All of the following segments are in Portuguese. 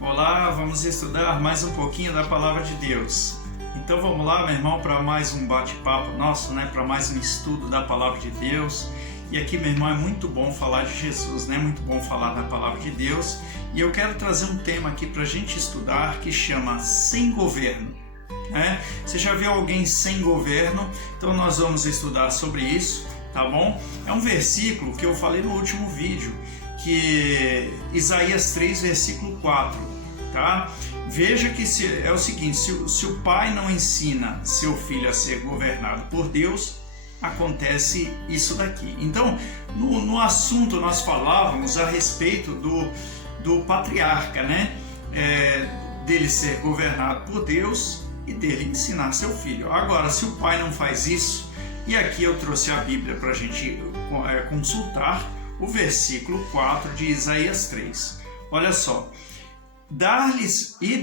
Olá, vamos estudar mais um pouquinho da Palavra de Deus. Então vamos lá, meu irmão, para mais um bate-papo nosso, para mais um estudo da Palavra de Deus. E aqui, meu irmão, é muito bom falar de Jesus, muito bom falar da Palavra de Deus. E eu quero trazer um tema aqui para a gente estudar que chama Sem Governo. Você já viu alguém sem governo? Então nós vamos estudar sobre isso, tá bom? É um versículo que eu falei no último vídeo, que Isaías 3, versículo 4, tá? Veja que é o seguinte, se o pai não ensina seu filho a ser governado por Deus, acontece isso daqui. Então, no assunto nós falávamos a respeito do patriarca, dele ser governado por Deus e dele ensinar seu filho. Agora, se o pai não faz isso, e aqui eu trouxe a Bíblia para a gente consultar, o versículo 4 de Isaías 3. Olha só. Dar-lhes-ei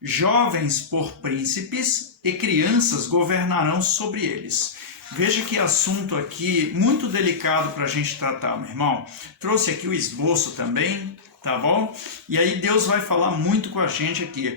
jovens por príncipes e crianças governarão sobre eles. Veja que assunto aqui muito delicado para a gente tratar, meu irmão. Trouxe aqui o esboço também, tá bom? E aí Deus vai falar muito com a gente aqui.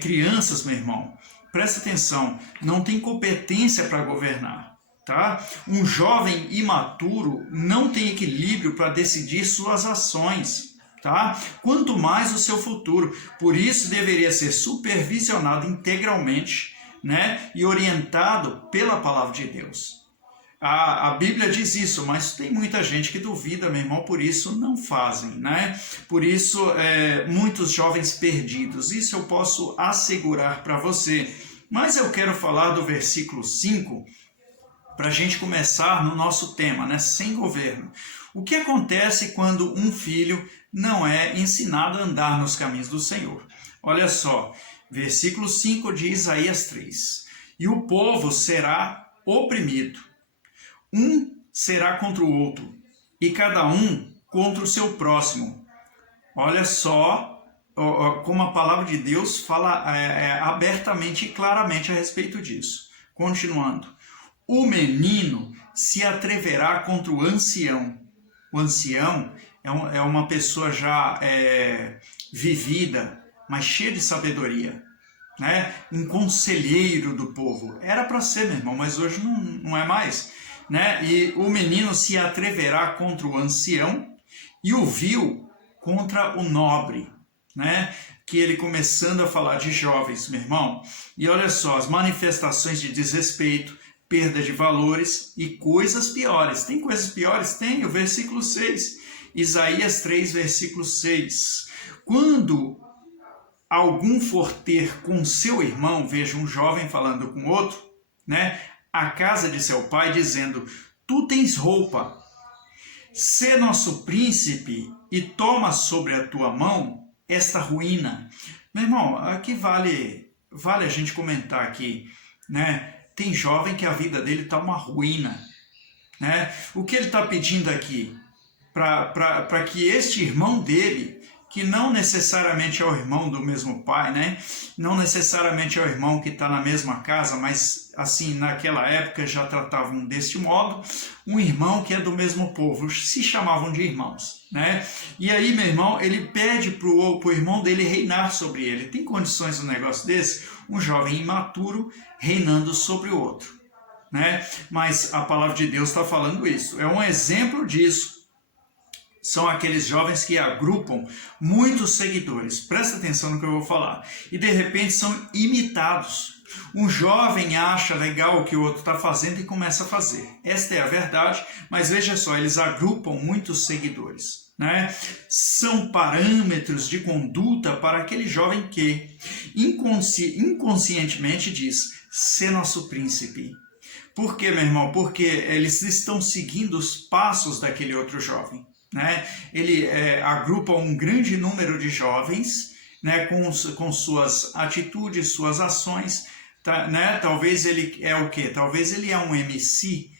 Crianças, meu irmão, presta atenção, não tem competência para governar. Tá? Um jovem imaturo não tem equilíbrio para decidir suas ações, tá? Quanto mais o seu futuro. Por isso deveria ser supervisionado integralmente, e orientado pela palavra de Deus. A Bíblia diz isso, mas tem muita gente que duvida, meu irmão, por isso não fazem, Por isso, muitos jovens perdidos, isso eu posso assegurar para você. Mas eu quero falar do versículo 5, para a gente começar no nosso tema, sem governo. O que acontece quando um filho não é ensinado a andar nos caminhos do Senhor? Olha só, versículo 5 de Isaías 3. E o povo será oprimido, um será contra o outro, e cada um contra o seu próximo. Olha só como a palavra de Deus fala abertamente e claramente a respeito disso. Continuando. O menino se atreverá contra o ancião. O ancião é uma pessoa já vivida, mas cheia de sabedoria. Um conselheiro do povo. Era para ser, meu irmão, mas hoje não é mais. E o menino se atreverá contra o ancião e o vil contra o nobre. Que ele começando a falar de jovens, meu irmão. E olha só, as manifestações de desrespeito, perda de valores e coisas piores. Tem coisas piores? Tem, o versículo 6. Isaías 3, versículo 6. Quando algum for ter com seu irmão, veja um jovem falando com outro, a casa de seu pai, dizendo, tu tens roupa, sê nosso príncipe e toma sobre a tua mão esta ruína. Meu irmão, aqui vale a gente comentar aqui, Tem jovem que a vida dele está uma ruína. O que ele está pedindo aqui? Para que este irmão dele, que não necessariamente é o irmão do mesmo pai, não necessariamente é o irmão que está na mesma casa, mas assim, naquela época já tratavam deste modo, um irmão que é do mesmo povo, se chamavam de irmãos. E aí, meu irmão, ele pede para o irmão dele reinar sobre ele. Tem condições um negócio desse? Um jovem imaturo reinando sobre o outro, Mas a palavra de Deus está falando isso. É um exemplo disso. São aqueles jovens que agrupam muitos seguidores. Presta atenção no que eu vou falar. E de repente são imitados. Um jovem acha legal o que o outro está fazendo e começa a fazer. Esta é a verdade, mas veja só, eles agrupam muitos seguidores. São parâmetros de conduta para aquele jovem que inconscientemente diz, ser nosso príncipe. Por quê, meu irmão? Porque eles estão seguindo os passos daquele outro jovem. Ele agrupa um grande número de jovens, com suas atitudes, suas ações. Talvez ele é o quê? Talvez ele é um MC,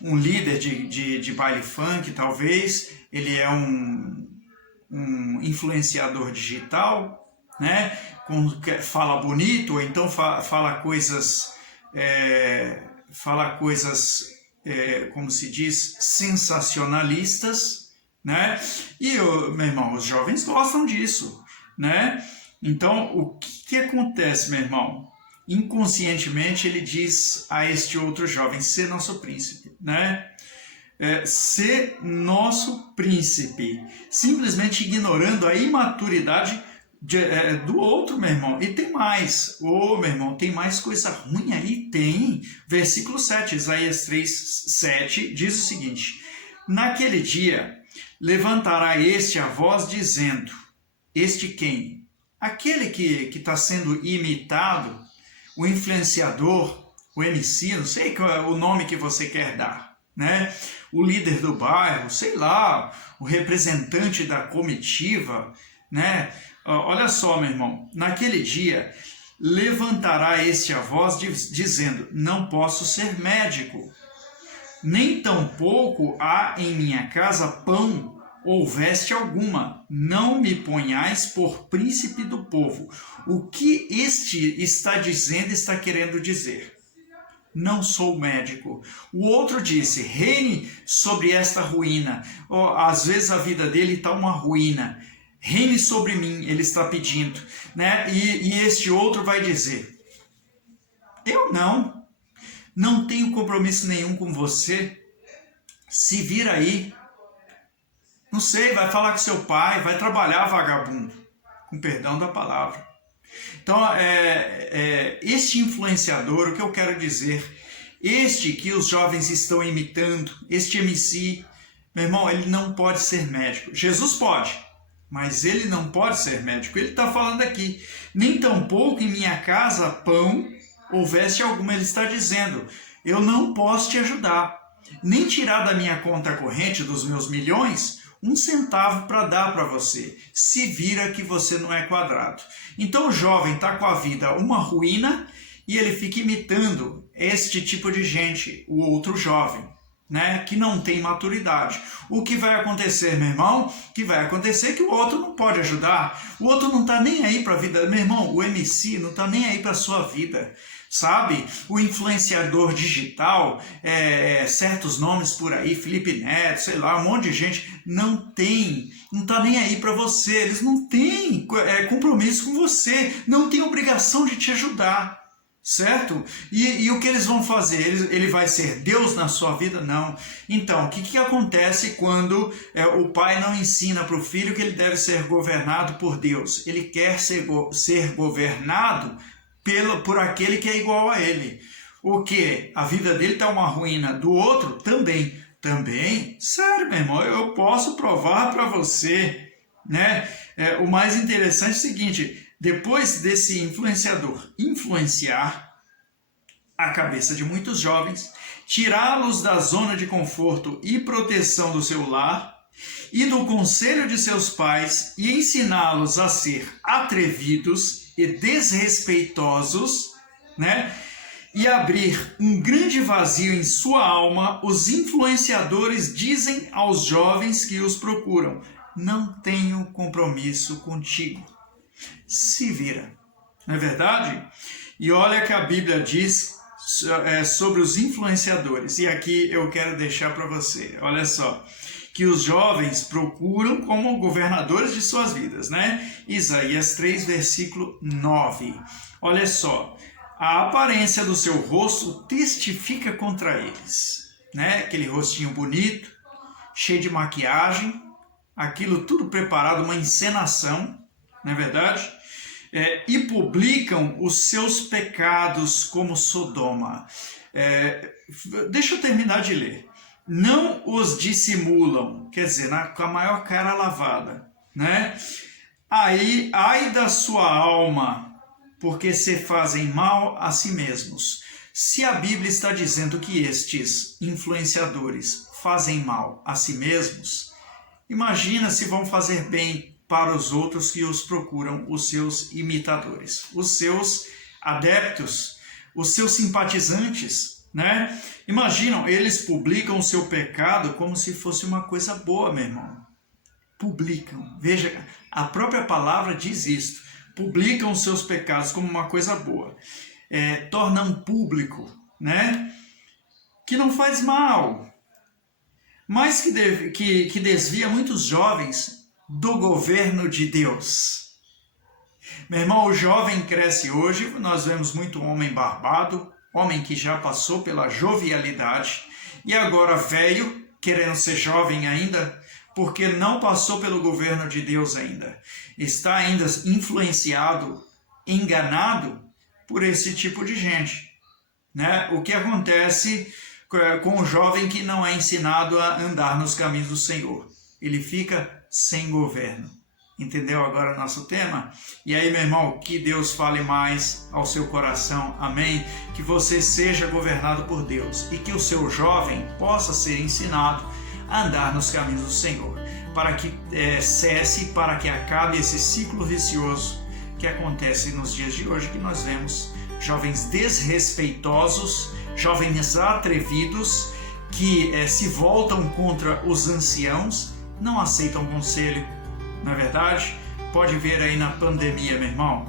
um líder de baile funk, talvez ele é um influenciador digital, fala bonito, ou então fala coisas, como se diz, sensacionalistas, né? E, meu irmão, os jovens gostam disso, né? Então, o que acontece, meu irmão? Inconscientemente, ele diz a este outro jovem, ser nosso príncipe, né? Ser nosso príncipe, simplesmente ignorando a imaturidade do outro, meu irmão. E tem mais, meu irmão, tem mais coisa ruim aí? Tem. Versículo 7, Isaías 3, 7, diz o seguinte: naquele dia levantará este a voz dizendo, este quem? Aquele que está sendo imitado, o influenciador, o MC, não sei qual é o nome que você quer dar, né? O líder do bairro, sei lá, o representante da comitiva, né? Olha só, meu irmão, naquele dia levantará este a voz dizendo, não posso ser médico, nem tampouco há em minha casa pão ou veste alguma, não me ponhais por príncipe do povo. O que este está dizendo, está querendo dizer? Não sou médico. O outro disse, reine sobre esta ruína. Às vezes a vida dele está uma ruína. Reine sobre mim, ele está pedindo, né? E este outro vai dizer, eu não tenho compromisso nenhum com você, se vira aí, não sei, vai falar com seu pai, vai trabalhar, vagabundo, com perdão da palavra. Então, este influenciador, o que eu quero dizer, este que os jovens estão imitando, este MC, meu irmão, ele não pode ser médico. Jesus pode, mas ele não pode ser médico. Ele está falando aqui, nem tampouco em minha casa pão ou veste alguma. Ele está dizendo, eu não posso te ajudar, nem tirar da minha conta corrente dos meus milhões um centavo para dar para você. Se vira que você não é quadrado. Então o jovem está com a vida uma ruína e ele fica imitando este tipo de gente, o outro jovem, né, que não tem maturidade. O que vai acontecer, meu irmão? Que vai acontecer que o outro não pode ajudar. O outro não está nem aí para a vida. Meu irmão, o MC não está nem aí para a sua vida. Sabe, o influenciador digital, certos nomes por aí, Felipe Neto, sei lá, um monte de gente, não está nem aí para você, eles não têm compromisso com você, não tem obrigação de te ajudar, certo? E o que eles vão fazer? Ele vai ser Deus na sua vida? Não. Então, o que acontece quando o pai não ensina para o filho que ele deve ser governado por Deus? Ele quer ser governado por aquele que é igual a ele. O que? A vida dele está uma ruína, do outro também. Também? Sério, meu irmão, eu posso provar para você, né? O mais interessante é o seguinte, depois desse influenciador influenciar a cabeça de muitos jovens, tirá-los da zona de conforto e proteção do seu lar e do conselho de seus pais e ensiná-los a ser atrevidos e desrespeitosos, né? E abrir um grande vazio em sua alma, os influenciadores dizem aos jovens que os procuram, não tenho compromisso contigo. Se vira. Não é verdade? E olha que a Bíblia diz sobre os influenciadores. E aqui eu quero deixar para você. Olha só. Que os jovens procuram como governadores de suas vidas, né? Isaías 3, versículo 9. Olha só. A aparência do seu rosto testifica contra eles, né? Aquele rostinho bonito, cheio de maquiagem, aquilo tudo preparado, uma encenação, não é verdade? E publicam os seus pecados como Sodoma. Deixa eu terminar de ler. Não os dissimulam, quer dizer, com a maior cara lavada, né? Aí, ai da sua alma, porque se fazem mal a si mesmos. Se a Bíblia está dizendo que estes influenciadores fazem mal a si mesmos, imagina se vão fazer bem para os outros que os procuram, os seus imitadores, os seus adeptos, os seus simpatizantes, né? Imaginam, eles publicam o seu pecado como se fosse uma coisa boa, meu irmão. Publicam. Veja, a própria palavra diz isto. Publicam os seus pecados como uma coisa boa. Tornam público, né? Que não faz mal. mas que desvia muitos jovens do governo de Deus. Meu irmão, o jovem cresce hoje, nós vemos muito homem barbado, homem que já passou pela jovialidade e agora velho, querendo ser jovem ainda, porque não passou pelo governo de Deus ainda. Está ainda influenciado, enganado por esse tipo de gente, né? O que acontece com o jovem que não é ensinado a andar nos caminhos do Senhor? Ele fica sem governo. Entendeu agora o nosso tema? E aí, meu irmão, que Deus fale mais ao seu coração, amém? Que você seja governado por Deus e que o seu jovem possa ser ensinado a andar nos caminhos do Senhor, para que cesse, para que acabe esse ciclo vicioso que acontece nos dias de hoje, que nós vemos jovens desrespeitosos, jovens atrevidos, que se voltam contra os anciãos, não aceitam conselho. Na verdade, pode ver aí na pandemia, meu irmão,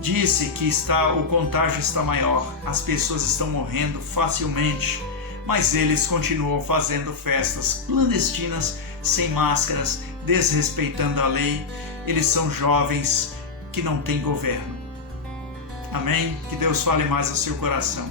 disse que o contágio está maior, as pessoas estão morrendo facilmente, mas eles continuam fazendo festas clandestinas, sem máscaras, desrespeitando a lei. Eles são jovens que não têm governo. Amém? Que Deus fale mais ao seu coração.